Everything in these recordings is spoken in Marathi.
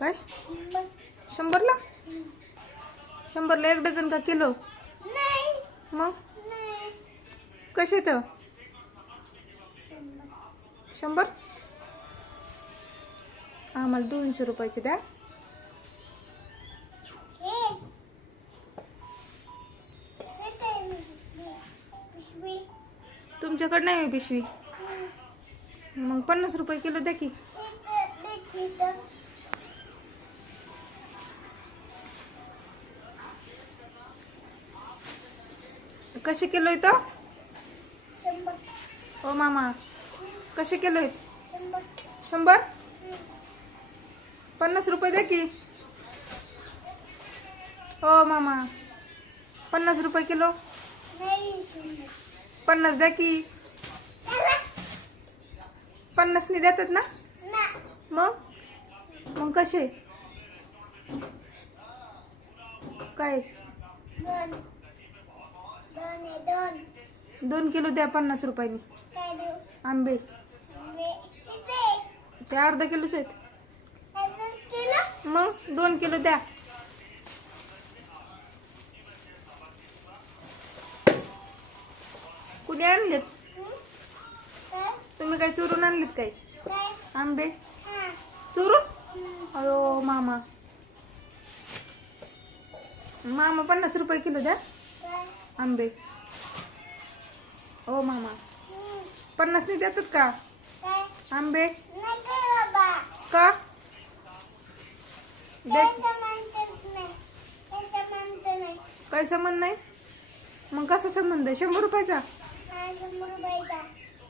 काय 100ला? 100ला 1 डझन का किलो? मग कसे तर 100? आम्हाला 200 रुपयाचे द्या. तुमच्याकडे नाही पिशवी? मग 50 रुपये किलो द्या की. कसे किलो इथं? 100. ओ मामा कसे किलो आहेत? 100. 50 रुपये द्या की. ओ मामा 50 रुपये किलो. 50 द्या की. 50 नाही देतात ना? मग कसे काय? 2 किलो द्या 50 रुपयांनी. आंबे ते अर्धा किलोच आहेत. मग 2 किलो द्या. कुणी आणलेत? तुम्ही काय चोरून आणलेत काय आंबे? चोरून? अयो मामा 50 रुपये किलो द्या आंबे. ओ मामा 50 नाही देतात का आंबे? का काय संबंध नाही? मग कसा संबंध आहे? 100 रुपयाचा?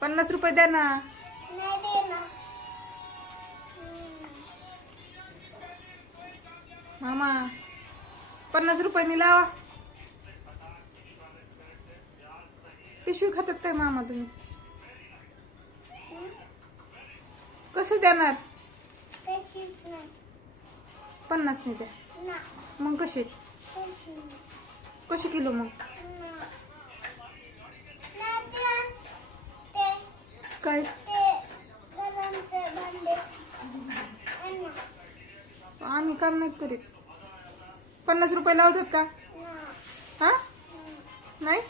50 रुपये द्या ना. मामा 50 रुपयांनी लावा. पिशवी खातात काय मामा तुम्ही? कसं देणार? 50 नाही द्या. मग कसे किलो? मग काय आम्ही काम नाही करीत. 50 रुपये लावतात का? हा नाही